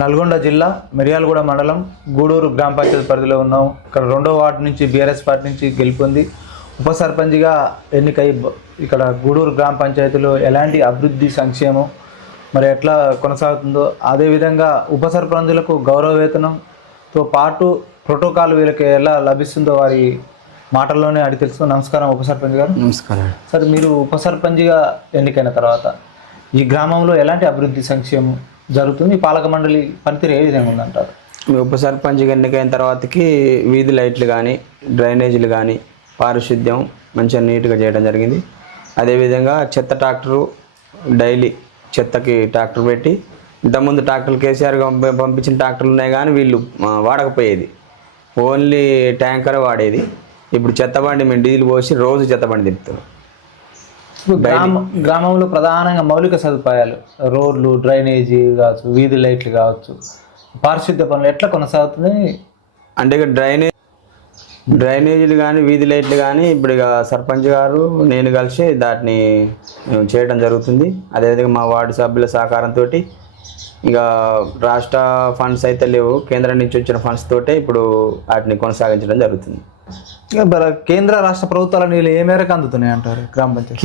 నల్గొండ జిల్లా మిర్యాలగూడ మండలం గూడూరు గ్రామ పంచాయతీ పరిధిలో ఉన్నాం. ఇక్కడ 2వ వార్డు నుంచి బీఆర్ఎస్ పార్టీ నుంచి గెలుపొంది ఉప సర్పంచ్గా ఎన్నికై ఇక్కడ గూడూరు గ్రామ పంచాయతీలో ఎలాంటి అభివృద్ధి సంక్షేమం మరి ఎట్లా కొనసాగుతుందో, అదేవిధంగా ఉప సర్పంచులకు గౌరవ వేతనంతో పాటు ప్రోటోకాల్ వీళ్ళకి ఎలా లభిస్తుందో వారి మాటల్లోనే అడిగి తెలుసు. నమస్కారం ఉప సర్పంచ్ గారు. నమస్కారం సార్, మీరు ఉప సర్పంచ్గా ఎన్నికైన తర్వాత ఈ గ్రామంలో ఎలాంటి అభివృద్ధి సంక్షేమం జరుగుతుంది? పాలక మండలి పనితీరు ఏ విధంగా ఉందంటారు? ఉప సర్పంచ్గా ఎన్నికైన తర్వాతకి వీధి లైట్లు కానీ, డ్రైనేజీలు కానీ, పారిశుద్ధ్యం మంచిగా నీట్గా చేయడం జరిగింది. అదేవిధంగా చెత్త ట్రాక్టరు డైలీ చెత్తకి ట్రాక్టర్ పెట్టి, ఇంతకుముందు ట్రాక్టర్లు కేసీఆర్ పంపించిన ట్రాక్టర్లు ఉన్నాయి కానీ వీళ్ళు వాడకపోయేది, ఓన్లీ ట్యాంకర్ వాడేది. ఇప్పుడు చెత్త బండి మేము డీజిల్ పోసి రోజు చెత్త బండి తిప్పుతాం. గ్రామంలో ప్రధానంగా మౌలిక సదుపాయాలు, రోడ్లు, డ్రైనేజీ కావచ్చు, వీధి లైట్లు కావచ్చు, పారిశుద్ధ్య పనులు ఎట్లా కొనసాగుతున్నాయి? అంటే ఇక డ్రైనేజీలు కానీ, వీధి లైట్లు కానీ ఇప్పుడు ఇక సర్పంచ్ గారు నేను కలిసి దాటిని మేము చేయడం జరుగుతుంది. అదేవిధంగా మా వార్డు సభ్యుల సహకారంతో ఇక రాష్ట్ర ఫండ్స్ అయితే లేవు, కేంద్రం నుంచి వచ్చిన ఫండ్స్ తోటే ఇప్పుడు వాటిని కొనసాగించడం జరుగుతుంది. కేంద్ర రాష్ట్ర ప్రభుత్వాల నీళ్ళు ఏ మేరకు అందుతున్నాయి అంటారు గ్రామ పంచాయతీ?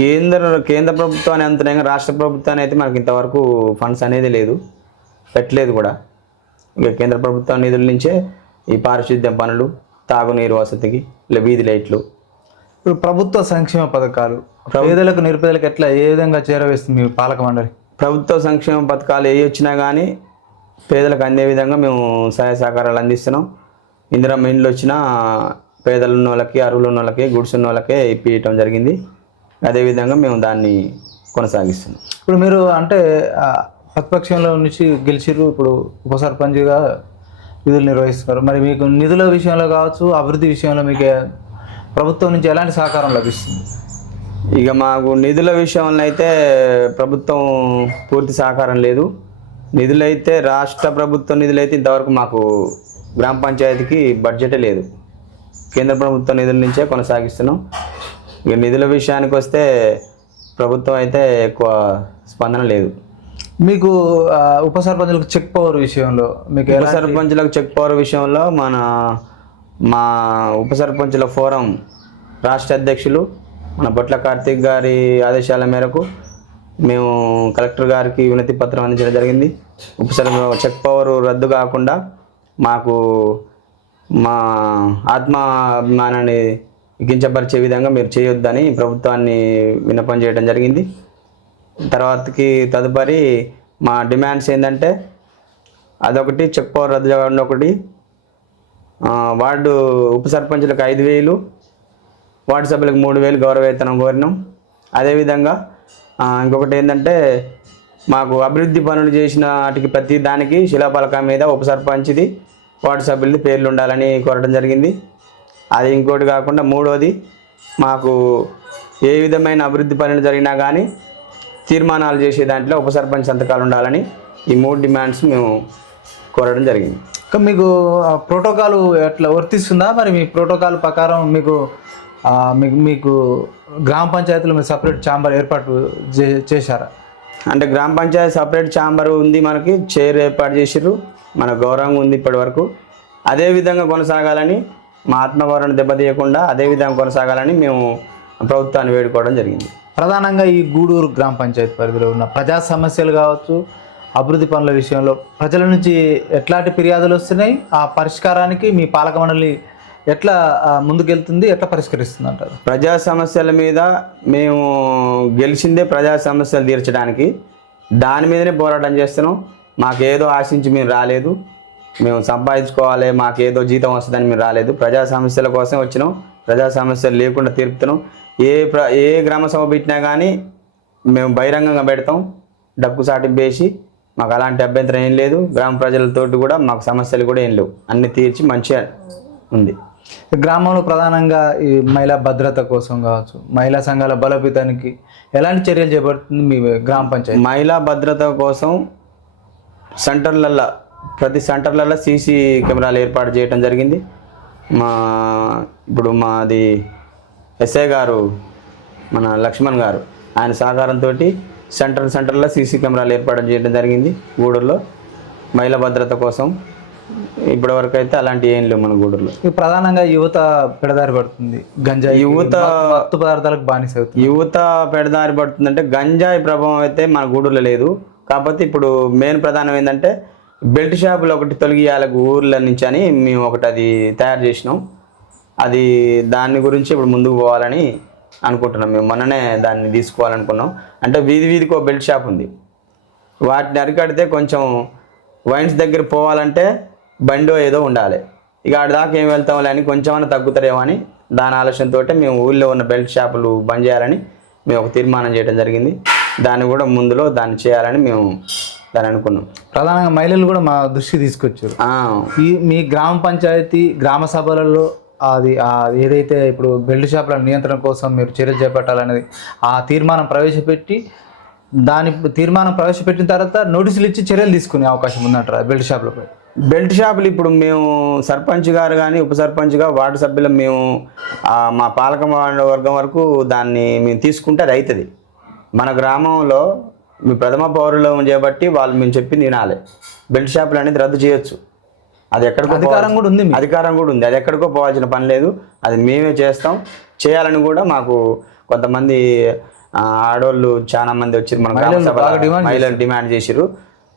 కేంద్ర ప్రభుత్వాన్ని అందుతున్నాయి, రాష్ట్ర ప్రభుత్వాన్ని అయితే మనకి ఇంతవరకు ఫండ్స్ అనేది లేదు, పెట్టలేదు కూడా. ఇక కేంద్ర ప్రభుత్వ నిధుల నుంచే ఈ పారిశుద్ధ్యం పనులు, తాగునీరు వసతికి, వీధి లైట్లు. ఇప్పుడు ప్రభుత్వ సంక్షేమ పథకాలు పేదలకు నిరుపేదలకు ఎట్లా ఏ విధంగా చేరవేస్తుంది మీ పాలక మండలి? ప్రభుత్వ సంక్షేమ పథకాలు ఏ వచ్చినా కానీ పేదలకు అందే విధంగా మేము సహాయ సహకారాలు అందిస్తున్నాం. ఇందిరమ్మ ఇండ్లు వచ్చినా పేదలు ఉన్న వాళ్ళకి, అర్హులు ఉన్న వాళ్ళకి, గుడ్స్ ఉన్న వాళ్ళకే ఇప్పించడం జరిగింది. అదేవిధంగా మేము దాన్ని కొనసాగిస్తున్నాం. ఇప్పుడు మీరు అంటే ప్రతిపక్షంలో నుంచి గెలిచిర్రు, ఇప్పుడు ఉప సర్పంచ్గా విధులు నిర్వహిస్తున్నారు. మరి మీకు నిధుల విషయంలో కావచ్చు, అభివృద్ధి విషయంలో మీకు ప్రభుత్వం నుంచి ఎలాంటి సహకారం లభిస్తుంది? ఇక మాకు నిధుల విషయంలో అయితే ప్రభుత్వం పూర్తి సహకారం లేదు. నిధులైతే రాష్ట్ర ప్రభుత్వ నిధులైతే ఇంతవరకు మాకు గ్రామ పంచాయతీకి బడ్జెటే లేదు. కేంద్ర ప్రభుత్వ నిధుల నుంచే కొనసాగిస్తున్నాం. ఇక నిధుల విషయానికి వస్తే ప్రభుత్వం అయితే ఎక్కువ స్పందన లేదు. మీకు ఉప సర్పంచులకు చెక్ పవర్ విషయంలో మీకు ఉప సర్పంచులకు చెక్ పవర్ విషయంలో మా ఉప సర్పంచుల ఫోరం రాష్ట్ర అధ్యక్షులు మన బొట్ల కార్తీక్ గారి ఆదేశాల మేరకు మేము కలెక్టర్ గారికి వినతి పత్రం అందించడం జరిగింది. ఉప సర్పంచ్ చెక్ పవర్ రద్దు కాకుండా మాకు మా ఆత్మాభిమానాన్ని కించపరిచే విధంగా మీరు చేయొద్దని ప్రభుత్వాన్ని విన్నపం చేయడం జరిగింది. తదుపరి మా డిమాండ్స్ ఏంటంటే అదొకటి, చెక్ పవర్ రద్దు కాకుండా ఒకటి, వార్డు ఉప సర్పంచులకు 5,000, వార్డు సభ్యులకు 3,000 గౌరవ వేతనం కోరినాం. అదేవిధంగా ఇంకొకటి ఏంటంటే మాకు అభివృద్ధి పనులు చేసిన వాటికి ప్రతి దానికి శిలాఫలకం మీద ఉప సర్పంచ్ది, వార్డు సభ్యులది పేర్లు ఉండాలని కోరడం జరిగింది. అది ఇంకోటి కాకుండా మూడోది, మాకు ఏ విధమైన అభివృద్ధి పనులు జరిగినా కానీ తీర్మానాలు చేసే దాంట్లో ఉప సర్పంచ్ సంతకాలు ఉండాలని ఈ 3 డిమాండ్స్ మేము కోరడం జరిగింది. మీకు ప్రోటోకాల్ ఎట్లా వర్తిస్తుందా? మరి మీ ప్రోటోకాల్ ప్రకారం మీకు మీకు గ్రామ పంచాయతీలో మీరు సపరేట్ ఛాంబర్ ఏర్పాటు చేశారా? అంటే గ్రామ పంచాయతీ సపరేట్ ఛాంబర్ ఉంది, మనకి చైర్ ఏర్పాటు చేసిర్రు, మన గౌరవంగా ఉంది ఇప్పటి వరకు. అదేవిధంగా కొనసాగాలని, మా ఆత్మగౌరవాన్ని దెబ్బతీయకుండా అదేవిధంగా కొనసాగాలని మేము ప్రభుత్వాన్ని వేడుకోవడం జరిగింది. ప్రధానంగా ఈ గూడూరు గ్రామ పంచాయతీ పరిధిలో ఉన్న ప్రజా సమస్యలు కావచ్చు, అభివృద్ధి పనుల విషయంలో ప్రజల నుంచి ఎట్లాంటి ఫిర్యాదులు వస్తున్నాయి? ఆ పరిష్కారానికి మీ పాలక మండలి ఎట్లా ముందుకెళ్తుంది, ఎట్లా పరిష్కరిస్తుంది అంటారు? ప్రజా సమస్యల మీద మేము గెలిచిందే ప్రజా సమస్యలు తీర్చడానికి, దాని మీదనే పోరాటం చేస్తున్నాం. మాకేదో ఆశించి మేము రాలేదు, మేము సంపాదించుకోవాలి, మాకేదో జీతం వస్తుందని మేము రాలేదు. ప్రజా సమస్యల కోసం వచ్చినాం, ప్రజా సమస్యలు లేకుండా తీర్పుతున్నాం. ఏ గ్రామ సభ పెట్టినా కానీ మేము బహిరంగంగా పెడతాం, డక్కు సాటింపు వేసి. మాకు అలాంటి అభ్యంతరం ఏం లేదు. గ్రామ ప్రజలతో కూడా మాకు సమస్యలు కూడా ఏం లేవు, అన్ని తీర్చి మంచిగా ఉంది. గ్రామంలో ప్రధానంగా ఈ మహిళా భద్రత కోసం కావచ్చు, మహిళా సంఘాల బలోపేతానికి ఎలాంటి చర్యలు చేపడుతుంది మీ గ్రామ పంచాయతీ? మహిళా భద్రత కోసం ప్రతి సెంటర్లలో సీసీ కెమెరాలు ఏర్పాటు చేయడం జరిగింది. ఇప్పుడు మాది ఎస్ఐ గారు మన లక్ష్మణ్ గారు, ఆయన సహకారంతో సెంటర్లో సీసీ కెమెరాలు ఏర్పాటు చేయడం జరిగింది గూడూరులో. మహిళా భద్రత కోసం ఇప్పటివరకు అయితే అలాంటి ఏం లేవు మన గూడూరులో. ఇక ప్రధానంగా యువత పెడదారి పడుతుంది, గంజాయి మత్తు పదార్థాలకు బానిస అవుతుంది. యువత పెడదారి పడుతుందంటే గంజాయి ప్రభావం అయితే మన గూడూరులో లేదు. కాకపోతే ఇప్పుడు మెయిన్ ప్రధానం ఏంటంటే బెల్ట్ షాపులు ఒకటి తొలగియాలకు ఊర్ల నుంచి అని మేము ఒకటి అది తయారు చేసినాం. అది దాని గురించి ఇప్పుడు ముందుకు పోవాలని అనుకుంటున్నాం. మేము మొన్ననే దాన్ని తీసుకోవాలనుకున్నాం. అంటే వీధి వీధికి ఒక బెల్ట్ షాప్ ఉంది. వాటిని అరికడితే కొంచెం వైన్స్ దగ్గర పోవాలంటే బండో ఏదో ఉండాలి. ఇక ఆడి దాకా ఏం వెళ్తాంలే అని కొంచెమన్నా తగ్గుతారేమో అని దాని ఆలోచనతో మేము ఊళ్ళో ఉన్న బెల్ట్ షాపులు బంద్ చేయాలని మేము ఒక తీర్మానం చేయడం జరిగింది. దాన్ని కూడా ముందులో దాన్ని చేయాలని మేము దాన్ని అనుకున్నాం. ప్రధానంగా మహిళలు కూడా మా దృష్టి తీసుకొచ్చారు. ఈ మీ గ్రామ పంచాయతీ గ్రామ సభలలో అది ఏదైతే ఇప్పుడు బెల్ట్ షాపుల నియంత్రణ కోసం మీరు చర్యలు చేపట్టాలనేది ఆ తీర్మానం ప్రవేశపెట్టి తీర్మానం ప్రవేశపెట్టిన తర్వాత నోటీసులు ఇచ్చి చర్యలు తీసుకునే అవకాశం ఉందంటారా బెల్ట్ షాపులపై? బెల్ట్ షాపులు ఇప్పుడు మేము సర్పంచ్ గారు కానీ ఉప సర్పంచ్గా వార్డు సభ్యులు మేము మా పాలక వర్గం వరకు దాన్ని మేము తీసుకుంటే అది అవుతుంది. మన గ్రామంలో మీ ప్రథమ పౌరులు చేయబట్టి వాళ్ళు మేము చెప్పింది వినాలి. బెల్ట్ షాపులు అనేది రద్దు చేయొచ్చు. అది ఎక్కడికో అధికారం కూడా ఉంది. అది ఎక్కడికో పోవాల్సిన పని లేదు. అది మేమే చేస్తాం. చేయాలని కూడా మాకు కొంతమంది ఆడవాళ్ళు చాలా మంది వచ్చి మన గ్రామ సభ మహిళలు డిమాండ్ చేసిరు.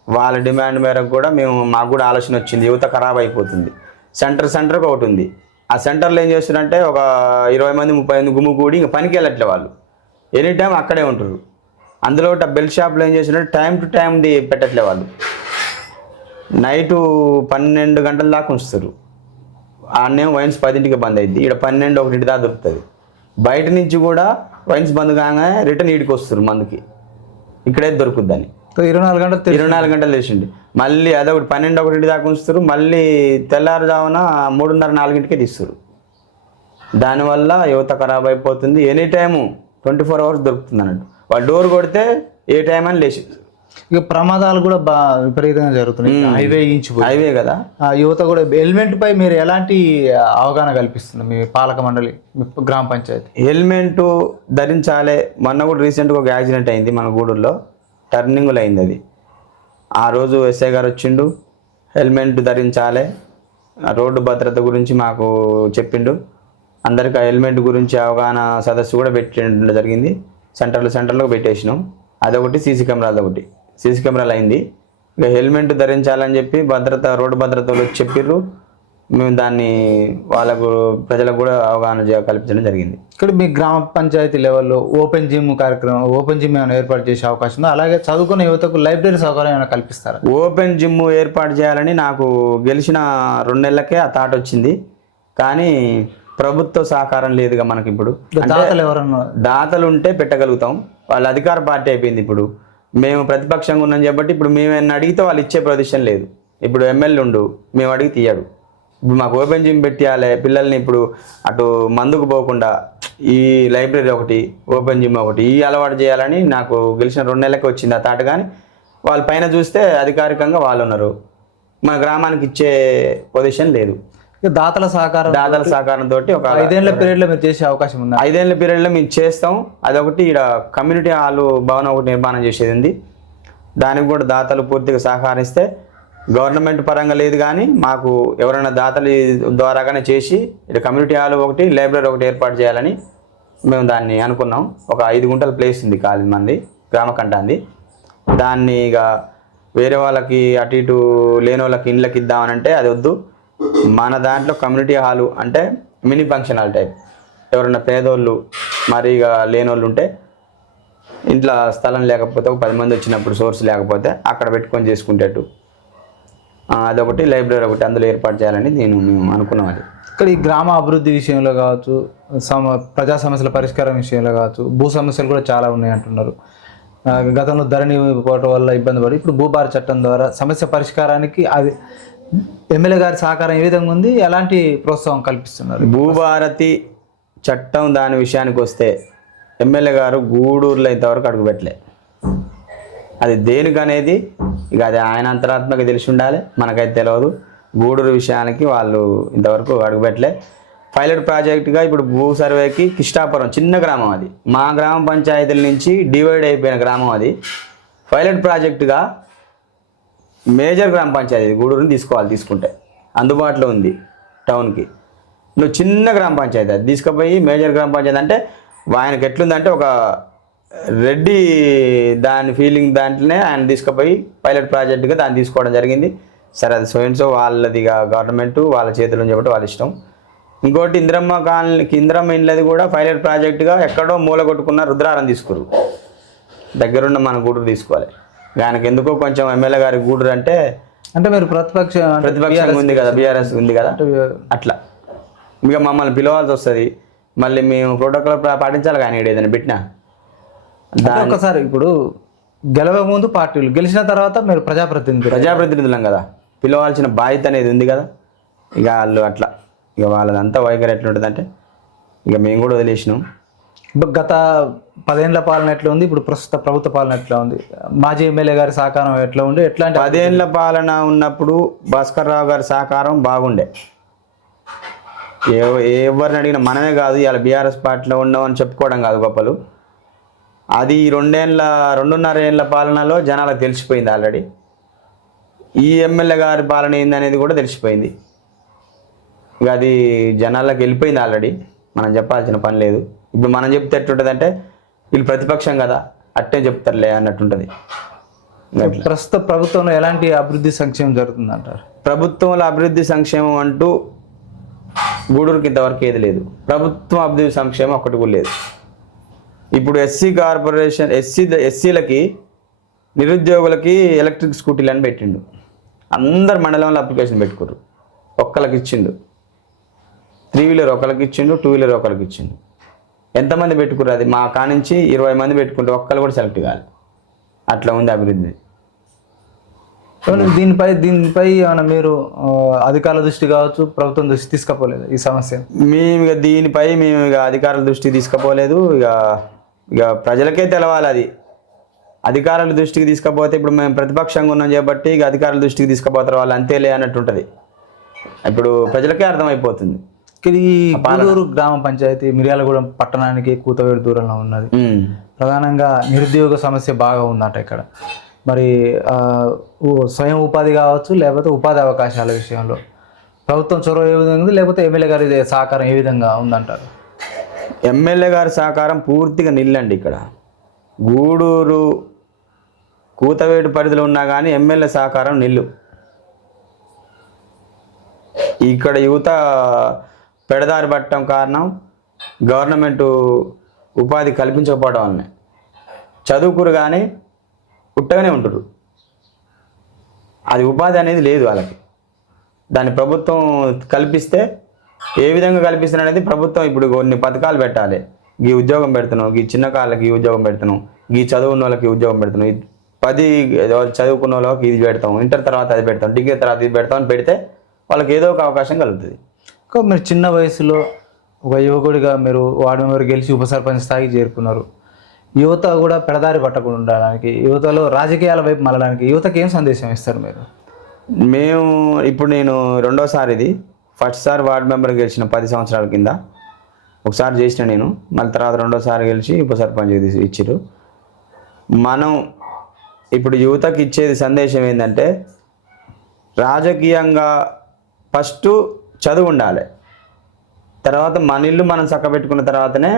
వాళ్ళ డిమాండ్ మేరకు కూడా మాకు కూడా ఆలోచన వచ్చింది. యువత ఖరాబ్ అయిపోతుంది. సెంటర్కి ఒకటి ఉంది. ఆ సెంటర్లో ఏం చేస్తున్నారంటే ఒక 20 మంది 30 మంది గుమ్ము కూడి ఇంకా పనికి వెళ్ళట్లే. వాళ్ళు ఎనీ టైం అక్కడే ఉంటారు. అందులో బెల్ట్ షాప్లో ఏం చేస్తున్నారంటే టైం టు టైంది పెట్టట్లే. వాళ్ళు నైటు 12 గంటల దాకా ఉంచుతారు. ఆడనే వైన్స్ 10ంటికి బంద్ అయింది. ఇక్కడ 12, 1 దాకా దొరుకుతుంది. బయట నుంచి కూడా వైన్స్ బంద్ కాగానే రిటర్న్ ఈడికి వస్తారు మందుకి. ఇక్కడే దొరుకుద్దని 24 గంటలు చేసిండి. మళ్ళీ అదొకటి 12, 1 దాకా ఉంచుతారు. మళ్ళీ తెల్లారుజామున 3:30, 4ంటికే తీస్తారు. దానివల్ల యువత ఖరాబ్ అయిపోతుంది. ఎనీ టైము 24 అవర్స్ దొరుకుతుంది అన్నట్టు. వాళ్ళు డోర్ కొడితే ఏ టైం అని లేచి. ఇక ప్రమాదాలు కూడా విపరీతంగా జరుగుతున్నాయి. హైవే కదా. యువత కూడా హెల్మెట్ పై మీరు ఎలాంటి అవగాహన కల్పిస్తుంది మీ పాలక మండలి, మీ గ్రామ పంచాయతీ? హెల్మెట్ ధరించాలి. మొన్న కూడా రీసెంట్గా ఒక యాక్సిడెంట్ అయింది మన గూడూరులో. టర్నింగ్లో అయింది అది. ఆ రోజు ఎస్ఐ గారు వచ్చిండు. హెల్మెట్ ధరించాలి, రోడ్డు భద్రత గురించి మాకు చెప్పిండు. అందరికీ ఆ హెల్మెట్ గురించి అవగాహన సదస్సు కూడా పెట్టడం జరిగింది. సెంటర్లో పెట్టేసినాం. అదొకటి సీసీ కెమెరాలు అయింది. ఇక హెల్మెట్ ధరించాలని చెప్పి రోడ్డు భద్రతలు చెప్పిర్రు. మేము దాన్ని ప్రజలకు కూడా అవగాహన కల్పించడం జరిగింది. ఇక్కడ మీ గ్రామ పంచాయతీ లెవెల్లో ఓపెన్ జిమ్ ఏమైనా ఏర్పాటు చేసే అవకాశం ఉందా? అలాగే చదువుకున్న యువతకు లైబ్రరీ సౌకర్యం ఏమైనా కల్పిస్తారా? ఓపెన్ జిమ్ ఏర్పాటు చేయాలని నాకు గెలిచిన 2 నెలలకే ఆ థాట్ వచ్చింది. కానీ ప్రభుత్వ సహకారం లేదుగా మనకి. ఇప్పుడు దాతలు ఉంటే పెట్టగలుగుతాం. వాళ్ళ అధికార పార్టీ అయిపోయింది. ఇప్పుడు మేము ప్రతిపక్షంగా ఉన్నాం కాబట్టి ఇప్పుడు మేము అడిగితే వాళ్ళు ఇచ్చే పొజిషన్ లేదు. ఇప్పుడు ఎమ్మెల్యే ఉండు, మేము అడిగి తీయడు. ఇప్పుడు మాకు ఓపెన్ జిమ్ పెట్టాలి. పిల్లల్ని ఇప్పుడు అటు మందుకు పోకుండా ఈ లైబ్రరీ ఒకటి, ఓపెన్ జిమ్ ఒకటి ఈ అలవాటు చేయాలని నాకు గెలిచిన 2 నెలలకి వచ్చింది ఆ తాట. కానీ వాళ్ళ పైన చూస్తే అధికారికంగా వాళ్ళు ఉన్నారు. మన గ్రామానికి ఇచ్చే పొజిషన్ లేదు. దాతల సహకారంతో ఒక 5 ఏళ్ల పీరియడ్లో మీరు చేసే అవకాశం ఉంది. 5 ఏళ్ల పీరియడ్లో మేము చేస్తాం. అదొకటి ఇక్కడ కమ్యూనిటీ హాల్ భవనం ఒకటి నిర్మాణం చేసేది ఉంది. దానికి కూడా దాతలు పూర్తిగా సహకరిస్తే గవర్నమెంట్ పరంగా లేదు కానీ మాకు ఎవరైనా దాతల ద్వారాగానే చేసి ఇక్కడ కమ్యూనిటీ హాల్ ఒకటి, లైబ్రరీ ఒకటి ఏర్పాటు చేయాలని మేము దాన్ని అనుకున్నాం. ఒక 5 గుంటల ప్లేస్ ఉంది ఖాళీ మంది గ్రామ కంటాంది. దాన్ని ఇక వేరే వాళ్ళకి అటు ఇటు లేని వాళ్ళకి ఇండ్లకి ఇద్దామనంటే అది వద్దు. మన దాంట్లో కమ్యూనిటీ హాలు అంటే మినీ ఫంక్షన్ హాల్ టైప్. ఎవరైనా పేదోళ్ళు మరి ఇక లేని వాళ్ళు ఉంటే ఇంట్లో స్థలం లేకపోతే ఒక 10 మంది వచ్చినప్పుడు సోర్స్ లేకపోతే అక్కడ పెట్టుకొని చేసుకుంటట్టు అదొకటి, లైబ్రరీ ఒకటి అందులో ఏర్పాటు చేయాలని మేము అనుకున్నాం. అది ఇక్కడ ఈ గ్రామ అభివృద్ధి విషయంలో కావచ్చు, ప్రజా సమస్యల పరిష్కారం విషయంలో కావచ్చు, భూ సమస్యలు కూడా చాలా ఉన్నాయి అంటున్నారు. గతంలో ధరణి పోవటం వల్ల ఇబ్బంది పడి ఇప్పుడు భూభార చట్టం ద్వారా సమస్య పరిష్కారానికి అది ఎమ్మెల్యే గారి సహకారం ఏ విధంగా ఉంది, ఎలాంటి ప్రోత్సాహం కల్పిస్తున్నారు? భూభారతి చట్టం దాని విషయానికి వస్తే ఎమ్మెల్యే గారు గూడూరులో ఇంతవరకు అడుగుపెట్టలే. అది దేనికనేది ఇక అది ఆయన అంతరాత్మక తెలిసి ఉండాలి, మనకైతే తెలియదు. గూడూరు విషయానికి వాళ్ళు ఇంతవరకు అడుగుపెట్టలే. పైలట్ ప్రాజెక్టుగా ఇప్పుడు భూ సర్వేకి కిష్టాపురం చిన్న గ్రామం, అది మా గ్రామ పంచాయతీల నుంచి డివైడ్ అయిపోయిన గ్రామం. అది పైలట్ ప్రాజెక్టుగా మేజర్ గ్రామ పంచాయతీ గూడూరుని తీసుకుంటే అందుబాటులో ఉంది టౌన్కి. నువ్వు చిన్న గ్రామ పంచాయతీ అది తీసుకుపోయి మేజర్ గ్రామ పంచాయతీ అంటే ఆయనకి ఎట్లుందంటే ఒక రెడ్డి దాని ఫీలింగ్ దాంట్లోనే ఆయన తీసుకుపోయి పైలట్ ప్రాజెక్టుగా దాన్ని తీసుకోవడం జరిగింది. సరే అది సో వాళ్ళదిగా గవర్నమెంట్ వాళ్ళ చేతులు చెప్పి వాళ్ళ ఇష్టం. ఇంకోటి ఇందిరమ్మ ఇండ్లది కూడా పైలట్ ప్రాజెక్టుగా ఎక్కడో మూల కొట్టుకున్న రుద్రారం తీసుకురు, దగ్గరున్న మన గూడూరు తీసుకోవాలి. ఆయనకి ఎందుకో కొంచెం ఎమ్మెల్యే గారి గూడూరు అంటే మీరు ప్రతిపక్షంగా ఉంది కదా, బీఆర్ఎస్ ఉంది కదా, అట్లా ఇక మమ్మల్ని పిలవాల్సి వస్తుంది. మళ్ళీ మేము ప్రోటోకాల్ పాటించాలి కానీ ఏదైనా పెట్టినా. ఒక్కసారి ఇప్పుడు గెలవక ముందు పార్టీలు, గెలిచిన తర్వాత మీరు ప్రజాప్రతినిధులం కదా, పిలవాల్సిన బాధ్యత అనేది ఉంది కదా. ఇక వాళ్ళు అట్లా ఇక వాళ్ళదంతా వైఖరి ఎట్లుంటుందంటే ఇక మేము కూడా వదిలేసినాం. గత 10 ఏళ్ల పాలన ఎట్లా ఉంది, ఇప్పుడు ప్రస్తుత ప్రభుత్వ పాలన ఎట్లా ఉంది, మాజీ ఎమ్మెల్యే గారి సహకారం ఎట్లా ఉండే, ఎట్లాంటి 10 ఏళ్ల పాలన ఉన్నప్పుడు భాస్కర్ రావు గారి సహకారం బాగుండే. ఎవరిని అడిగినా మనమే కాదు ఇవాళ బీఆర్ఎస్ పార్టీలో ఉన్నామని చెప్పుకోవడం కాదు గొప్పలు. అది 2.5 ఏళ్ల పాలనలో జనాలకు తెలిసిపోయింది ఆల్రెడీ. ఈ ఎమ్మెల్యే గారి పాలన ఏందనేది కూడా తెలిసిపోయింది. ఇక అది జనాలకు వెళ్ళిపోయింది ఆల్రెడీ, మనం చెప్పాల్సిన పని లేదు. ఇప్పుడు మనం చెప్తే ఎట్టుంటుందంటే వీళ్ళు ప్రతిపక్షం కదా అట్టే చెప్తారులే అన్నట్టుంటుంది. ప్రస్తుత ప్రభుత్వంలో ఎలాంటి అభివృద్ధి సంక్షేమం జరుగుతుందంటారు? ప్రభుత్వంలో అభివృద్ధి సంక్షేమం అంటూ గూడూరుకి ఇంతవరకు ఏది లేదు. ప్రభుత్వం అభివృద్ధి సంక్షేమం ఒక్కటి కూడా లేదు. ఇప్పుడు ఎస్సీ కార్పొరేషన్ ఎస్సీలకి నిరుద్యోగులకి ఎలక్ట్రిక్ స్కూటీలు అని పెట్టిండు. అందరు మండలంలో అప్లికేషన్ పెట్టుకోరు. ఒక్కరికి ఇచ్చిండు 3 వీలర్, ఒకరికి ఇచ్చిండు 2 వీలర్, ఒకరికి ఇచ్చిండు. ఎంతమంది పెట్టుకురు? అది మా కానించి 20 మంది పెట్టుకుంటే ఒక్కరు కూడా సెలెక్ట్ కాదు. అట్లా ఉంది అభివృద్ధి. దీనిపై ఏమైనా మీరు అధికారుల దృష్టి కావచ్చు, ప్రభుత్వం దృష్టి తీసుకపోలేదు ఈ సమస్య? మేము ఇక అధికారుల దృష్టికి తీసుకుపోలేదు. ఇక ప్రజలకే తెలవాలి. అది అధికారుల దృష్టికి తీసుకపోతే ఇప్పుడు మేము ప్రతిపక్షంగా ఉన్నాం కాబట్టి ఇక అధికారుల దృష్టికి తీసుకుపోతారు వాళ్ళు, అంతేలే అన్నట్టుంటుంది. ఇప్పుడు ప్రజలకే అర్థమైపోతుంది. ఈ గూడూరు గ్రామ పంచాయతీ మిర్యాలగూడెం పట్టణానికి కూతవేడు దూరంలో ఉన్నది. ప్రధానంగా నిరుద్యోగ సమస్య బాగా ఉందట ఇక్కడ. మరి స్వయం ఉపాధి కావచ్చు, లేకపోతే ఉపాధి అవకాశాల విషయంలో ప్రభుత్వం చొరవ ఏ విధంగా ఉంది, లేకపోతే ఎమ్మెల్యే గారి సహకారం ఏ విధంగా ఉందంటారు? ఎమ్మెల్యే గారి సహకారం పూర్తిగా నిల్లండి. ఇక్కడ గూడూరు కూతవేడు పరిధిలో ఉన్నా కానీ ఎమ్మెల్యే సహకారం నిల్లు. ఇక్కడ యువత పెడదారి పట్టడం కారణం గవర్నమెంట్ ఉపాధి కల్పించకపోవడం వల్లనే. చదువుకురు కానీ పుట్టగానే ఉంటారు, అది ఉపాధి అనేది లేదు వాళ్ళకి. దాన్ని ప్రభుత్వం కల్పిస్తే ఏ విధంగా కల్పిస్తున్నా అనేది ప్రభుత్వం ఇప్పుడు కొన్ని పథకాలు పెట్టాలి. ఈ ఉద్యోగం పెడుతున్నావు, ఈ చిన్న కాళ్ళకి ఈ ఉద్యోగం పెడుతున్నావు, ఈ చదువున్న వాళ్ళకి ఉద్యోగం పెడుతున్నావు, 10 చదువుకున్న వాళ్ళకి ఇది పెడతాం, ఇంటర్ తర్వాత అది పెడతాం, డిగ్రీ తర్వాత ఇది పెడతాం అని పెడితే వాళ్ళకి ఏదో ఒక అవకాశం కలుగుతుంది. మీరు చిన్న వయసులో ఒక యువకుడిగా మీరు వార్డు మెంబర్ గెలిచి ఉప సర్పంచ్ స్థాయికి చేరుకున్నారు. యువత కూడా పెడదారి పట్టకుండా ఉండడానికి, యువతలో రాజకీయాల వైపు మళ్ళడానికి యువతకి ఏం సందేశం ఇస్తారు మీరు? ఇప్పుడు నేను 2వసారి, ఇది ఫస్ట్ సారి వార్డు మెంబర్ గెలిచిన 10 సంవత్సరాల కింద ఒకసారి చేసిన నేను, మళ్ళీ తర్వాత 2వసారి గెలిచి ఉప సర్పంచ్ ఇచ్చిరు. మనం ఇప్పుడు యువతకి ఇచ్చేది సందేశం ఏంటంటే రాజకీయంగా ఫస్ట్ చదువు ఉండాలి, తర్వాత మన ఇల్లు మనం చక్కబెట్టుకున్న తర్వాతనే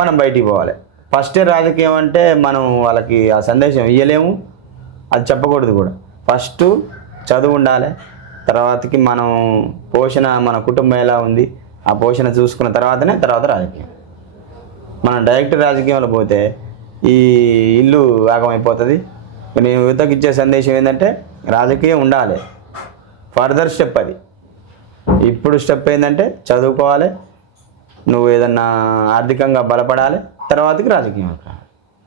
మనం బయటికి పోవాలి. ఫస్టే రాజకీయం అంటే మనం వాళ్ళకి ఆ సందేశం ఇవ్వలేము, అది చెప్పకూడదు కూడా. ఫస్ట్ చదువు ఉండాలి, తర్వాతకి మనం పోషణ, మన కుటుంబం ఎలా ఉంది ఆ పోషణ చూసుకున్న తర్వాత రాజకీయం. మనం డైరెక్ట్ రాజకీయంలో పోతే ఈ ఇల్లు ఆగమైపోతుంది. నేను యువతకి ఇచ్చే సందేశం ఏంటంటే రాజకీయం ఉండాలి, ఫర్దర్ స్టెప్ అది. ఇప్పుడు స్టెప్ ఏంటంటే చదువుకోవాలి, నువ్వు ఏదన్నా ఆర్థికంగా బలపడాలి, తర్వాతకి రాజకీయం.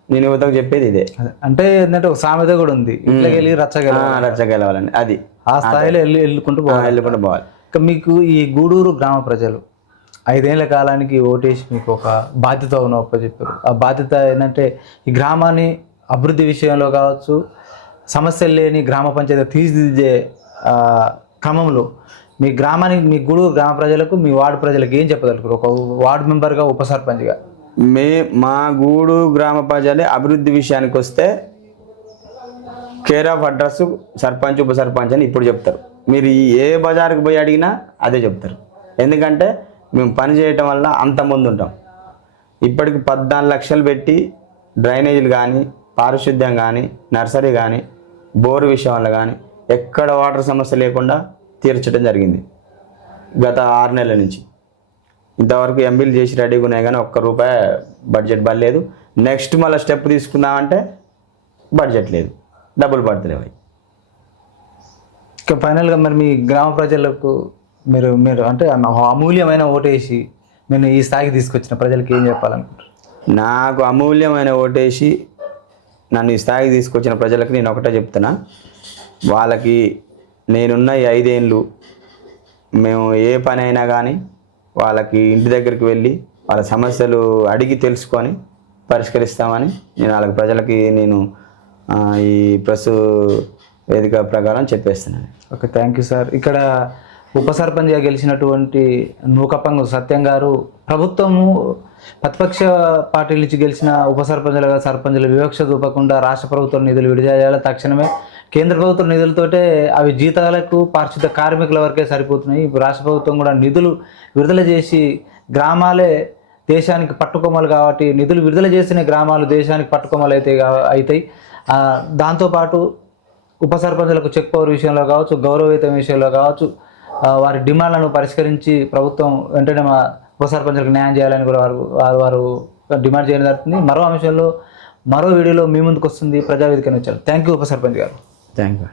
నేను యువతకు చెప్పేది ఇదే. అంటే ఏంటంటే ఒక సామెత కూడా ఉంది, ఇంట్లోకి వెళ్ళి రచ్చగెలవాలని. అది ఆ స్థాయిలో వెళ్ళుకుంటూ పోవాలి. ఇక మీకు ఈ గూడూరు గ్రామ ప్రజలు 5 ఏళ్ల కాలానికి ఓటేసి మీకు ఒక బాధ్యత చెప్పారు. ఆ బాధ్యత ఏంటంటే ఈ గ్రామాన్ని అభివృద్ధి విషయంలో కావచ్చు, సమస్యలు లేని గ్రామ పంచాయతీ తీర్చిదిద్దే క్రమంలో మీ గ్రామానికి, మీ గూడూరు గ్రామ ప్రజలకు, మీ వార్డు ప్రజలకు ఏం చెప్పగలుగుతారు ఒక వార్డు మెంబర్గా, ఉప సర్పంచ్గా? మా గూడూరు గ్రామ ప్రజలే అభివృద్ధి విషయానికి వస్తే కేర్ ఆఫ్ అడ్రస్ సర్పంచ్ ఉప సర్పంచ్ అని ఇప్పుడు చెప్తారు. మీరు ఏ బజార్కి పోయి అడిగినా అదే చెప్తారు. ఎందుకంటే మేము పని చేయటం వల్ల అంతమంది ఉంటాం. ఇప్పటికి 14 లక్షలు పెట్టి డ్రైనేజీలు కానీ, పారిశుద్ధ్యం కానీ, నర్సరీ కానీ, బోరు విషయంలో కానీ ఎక్కడ వాటర్ సమస్య లేకుండా తీర్చడం జరిగింది గత 6 నెలల నుంచి. ఇంతవరకు ఎంబీలు చేసి రెడీగా ఉన్నాయి కానీ ₹1 బడ్జెట్ పడలేదు. నెక్స్ట్ మళ్ళీ స్టెప్ తీసుకుందామంటే బడ్జెట్ లేదు, డబ్బులు పడతలేవు. ఇక ఫైనల్గా మరి మీ గ్రామ ప్రజలకు మీరు మీరు అంటే అమూల్యమైన ఓటేసి నేను ఈ స్థాయికి తీసుకొచ్చిన ప్రజలకి ఏం చెప్పాలనుకుంటారు? నాకు అమూల్యమైన ఓటేసి నన్ను ఈ స్థాయికి తీసుకొచ్చిన ప్రజలకు నేను ఒకటే చెప్తున్నా, వాళ్ళకి నేనున్న ఈ 5 ఏళ్ళు మేము ఏ పని అయినా కానీ వాళ్ళకి ఇంటి దగ్గరికి వెళ్ళి వాళ్ళ సమస్యలు అడిగి తెలుసుకొని పరిష్కరిస్తామని నేను వాళ్ళకి ప్రజలకి నేను ఈ ప్రెస్ వేదిక ప్రకారం చెప్పేస్తున్నాను. Okay, thank you sir. ఇక్కడ ఉప సర్పంచ్గా గెలిచినటువంటి నూకపంగు సత్యం గారు ప్రభుత్వము ప్రతిపక్ష పార్టీల నుంచి గెలిచిన ఉప సర్పంచులుగా సర్పంచులు వివక్ష చూపకుండా రాష్ట్ర ప్రభుత్వం నిధులు విడుదల చేయాలి తక్షణమే. కేంద్ర ప్రభుత్వం నిధులతోటే అవి జీతాలకు పారిశుద్ధ కార్మికుల వరకే సరిపోతున్నాయి. ఇప్పుడు రాష్ట్ర ప్రభుత్వం కూడా నిధులు విడుదల చేసి గ్రామాలే దేశానికి పట్టుకొమ్మలు కాబట్టి నిధులు విడుదల చేసిన గ్రామాలు దేశానికి పట్టుకొమ్మలు అవుతాయి. దాంతోపాటు ఉప సర్పంచులకు చెక్ పవర్ విషయంలో కావచ్చు, గౌరవవేతం విషయంలో కావచ్చు, వారి డిమాండ్లను పరిష్కరించి ప్రభుత్వం వెంటనే మా ఉప సర్పంచులకు న్యాయం చేయాలని కూడా వారు డిమాండ్ చేయడం జరుగుతుంది. మరో అంశంలో మరో వీడియోలో మీ ముందుకు వస్తుంది ప్రజావేదిక నుంచి. థ్యాంక్ యూ ఉప సర్పంచ్ గారు. Thank you.